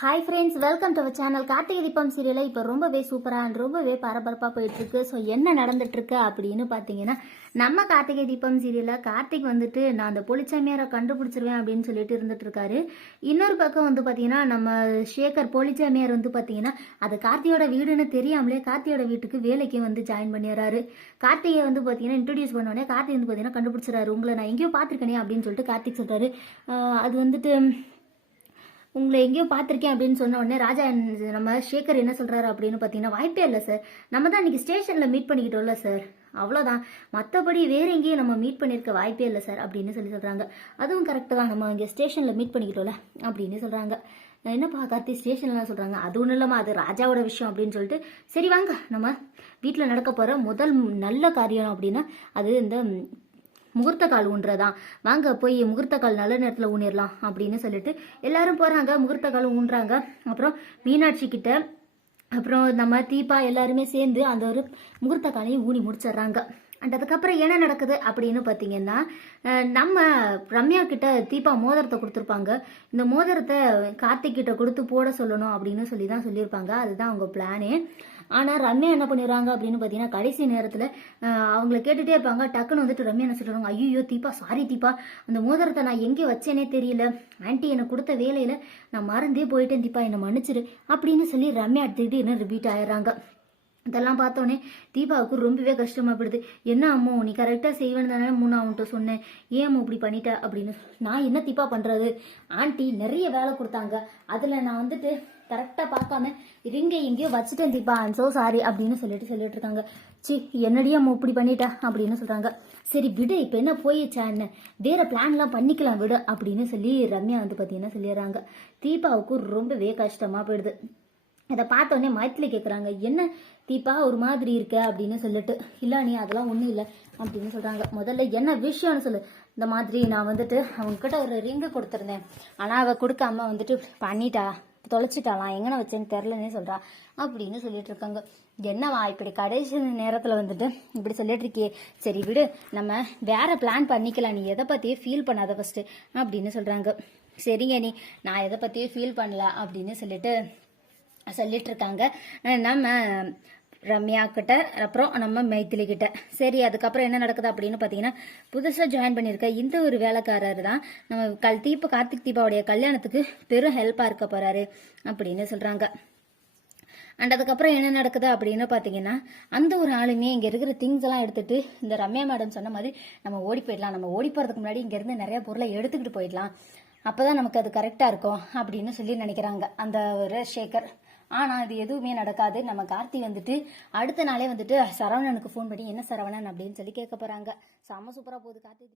Hi friends welcome to our channel Karthigai Deepam சீரியலில் இப்போ ரொம்பவே சூப்பராக அண்ட் ரொம்பவே பரபரப்பாக போயிட்டுருக்கு. ஸோ என்ன நடந்துட்டுருக்கு அப்படின்னு பார்த்தீங்கன்னா நம்ம கார்த்திகை தீபம் சீரியலில் கார்த்திக் வந்துட்டு நான் அந்த பொலிச்சாமியாரை கண்டுபிடிச்சிருவேன் அப்படின்னு சொல்லிட்டு இருந்துட்டுருக்காரு. இன்னொரு பக்கம் வந்து பார்த்தீங்கன்னா நம்ம ஷேகர் பொலிச்சாமியார் வந்து பார்த்தீங்கன்னா அது கார்த்தியோட வீடுன்னு தெரியாமலே கார்த்தியோட வீட்டுக்கு வேலைக்கு வந்து ஜாயின் பண்ணிடுறாரு. கார்த்திகை வந்து பார்த்தீங்கன்னா இன்ட்ரடியூஸ் பண்ணோடனே கார்த்திகை வந்து பார்த்தீங்கன்னா கண்டுபிடிச்சிறாரு உங்களை நான் எங்கேயோ பார்த்துருக்கேனே அப்படின்னு சொல்லிட்டு கார்த்திக் சொல்கிறாரு அது வந்துட்டு உங்களை எங்கேயோ பார்த்துருக்கேன் அப்படின்னு சொன்ன உடனே ராஜா நம்ம சேகர் என்ன சொல்கிறாரு அப்படின்னு பார்த்தீங்கன்னா வாய்ப்பே இல்லை சார் நம்ம தான் இன்னைக்கு ஸ்டேஷனில் மீட் பண்ணிக்கிட்டோம்ல சார் அவ்வளோதான் மற்றபடி வேறு எங்கேயும் நம்ம மீட் பண்ணியிருக்க வாய்ப்பே இல்லை சார் அப்படின்னு சொல்லி சொல்கிறாங்க அதுவும் கரெக்டு தான். நம்ம இங்கே ஸ்டேஷனில் மீட் பண்ணிக்கிட்டோம்ல அப்படின்னு சொல்கிறாங்க என்னப்பா கார்த்தி? ஸ்டேஷன்லாம் சொல்கிறாங்க அது ஒன்றும் இல்லாமல் அது ராஜாவோட விஷயம் அப்படின்னு சொல்லிட்டு சரி வாங்க. நம்ம வீட்டில் நடக்க போகிற முதல் நல்ல காரியம் அப்படின்னா அது இந்த முகூர்த்த கால் ஊன்றதான். வாங்க போய் முகூர்த்த கால் நல்ல நேரத்தில் ஊனிடலாம் அப்படின்னு சொல்லிட்டு எல்லாரும் போகிறாங்க முகூர்த்த கால் ஊன்றாங்க. அப்புறம் மீனாட்சி கிட்ட அப்புறம் நம்ம தீபா எல்லாருமே சேர்ந்து அந்த ஒரு முகூர்த்த காலையும் ஊனி முடிச்சிடுறாங்க. அண்ட் அதுக்கப்புறம் என்ன நடக்குது அப்படின்னு பார்த்தீங்கன்னா நம்ம ரம்யா கிட்ட தீபா மோதிரத்தை கொடுத்துருப்பாங்க. இந்த மோதிரத்தை கார்த்திக் கிட்ட கொடுத்து போட சொல்லணும் அப்படின்னு சொல்லி தான் சொல்லியிருப்பாங்க. அதுதான் அவங்க பிளானே ஆனால் ரம்யா என்ன பண்ணிடுறாங்க அப்படின்னு பார்த்தீங்கன்னா கடைசி நேரத்தில் அவங்கள கேட்டுகிட்டே இருப்பாங்க. டக்குன்னு வந்துட்டு ரம்யா என்ன சொல்லுவாங்க ஐயோ தீபா சாரி தீபா. அந்த மோதிரத்தை நான் எங்கே வச்சேனே தெரியல. ஆன்ட்டி எனக்கு கொடுத்த வேலையில் நான் மறந்தே போயிட்டேன் தீபா. என்னை மன்னிச்சிரு அப்படின்னு சொல்லி ரம்யா திடீர்னு ரிப்பீட் ஆயிடுறாங்க. இதெல்லாம் பார்த்தோன்னே தீபாவுக்கு ரொம்பவே கஷ்டமா போயிடுது என்ன அம்மோ நீ கரெக்டாக செய்வேன்னு தானே முன்ன அவன்கிட்ட சொன்னேன். ஏன் அம்மா இப்படி பண்ணிட்ட? அப்படின்னு நான் என்ன தீபா பண்ணுறது ஆண்டி நிறைய வேலை கொடுத்தாங்க. அதில் நான் வந்துட்டு கரெக்டாக பார்க்காம இங்கே எங்கேயோ வச்சுட்டேன் தீபா. ஐம் சோ சாரி அப்படின்னு சொல்லிட்டு சொல்லிட்டு இருக்காங்க. சி என்னடி அம்மா இப்படி பண்ணிட்டா? அப்படின்னு சொல்கிறாங்க சரி விடு இப்போ என்ன போயிடுச்சா என்ன? வேறு பிளான்லாம் பண்ணிக்கலாம் விடு அப்படின்னு சொல்லி ரம்யா வந்து பார்த்தீங்கன்னா சொல்லிடுறாங்க. தீபாவுக்கு ரொம்பவே கஷ்டமாக போயிடுது இதை பார்த்தோன்னே மைத்திலி கேட்குறாங்க என்ன தீபா ஒரு மாதிரி இருக்க? அப்படின்னு சொல்லிட்டு இல்லை நீ அதெல்லாம் ஒன்றும் இல்லை அப்படின்னு சொல்கிறாங்க முதல்ல என்ன விஷயம்னு சொல்லு. இந்த மாதிரி நான் வந்துட்டு அவங்கக்கிட்ட ஒரு ரிங்கு கொடுத்துருந்தேன். ஆனால் அவள் கொடுக்காம வந்துட்டு பண்ணிட்டா தொலைச்சிட்டாலாம் எங்கன வச்சேன்னு தெரிலன்னே சொல்கிறா அப்படின்னு சொல்லிட்டு இருக்காங்க. என்னவா இப்படி கடைசி நேரத்தில் வந்துட்டு இப்படி சொல்லிட்டு இருக்கியே. சரி விடு நம்ம வேற பிளான் பண்ணிக்கலாம். நீ எதை பற்றியே ஃபீல் பண்ணாத ஃபஸ்ட்டு அப்படின்னு சொல்கிறாங்க சரிங்க நீ நான் எதை பற்றியும் ஃபீல் பண்ணல அப்படின்னு சொல்லிட்டு சொல்லிட்டு இருக்காங்க நம்ம ரம்யா கிட்ட அப்புறம் நம்ம மைத்திலி கிட்ட. சரி அதுக்கப்புறம் என்ன நடக்குது அப்படின்னு பார்த்தீங்கன்னா புதுசாக ஜாயின் பண்ணியிருக்க இந்த ஒரு வேலைக்காரர் தான். நம்ம கல் தீப கார்த்திக் தீபாவுடைய கல்யாணத்துக்கு பெரும் ஹெல்ப்பாக இருக்க போறாரு அப்படின்னு சொல்றாங்க. அண்ட் அதுக்கப்புறம் என்ன நடக்குது அப்படின்னு பார்த்தீங்கன்னா அந்த ஒரு ஆளுமே இங்கே இருக்கிற திங்ஸ் எல்லாம் எடுத்துட்டு இந்த ரம்யா மேடம் சொன்ன மாதிரி நம்ம ஓடி போயிடலாம். நம்ம ஓடி போகிறதுக்கு முன்னாடி இங்கேருந்து நிறைய பொருளை எடுத்துக்கிட்டு போயிடலாம். அப்போ தான் நமக்கு அது கரெக்டாக இருக்கும் அப்படின்னு சொல்லி நினைக்கிறாங்க. அந்த ஒரு ஷேகர் ஆனால் இது எதுவுமே நடக்காது. நம்ம கார்த்தி வந்துட்டு அடுத்த நாளே வந்துட்டு சரவணனுக்கு ஃபோன் பண்ணி என்ன சரவணன்? அப்படின்னு சொல்லி கேட்க போகிறாங்க செம்ம சூப்பராக போகுது கார்த்தி.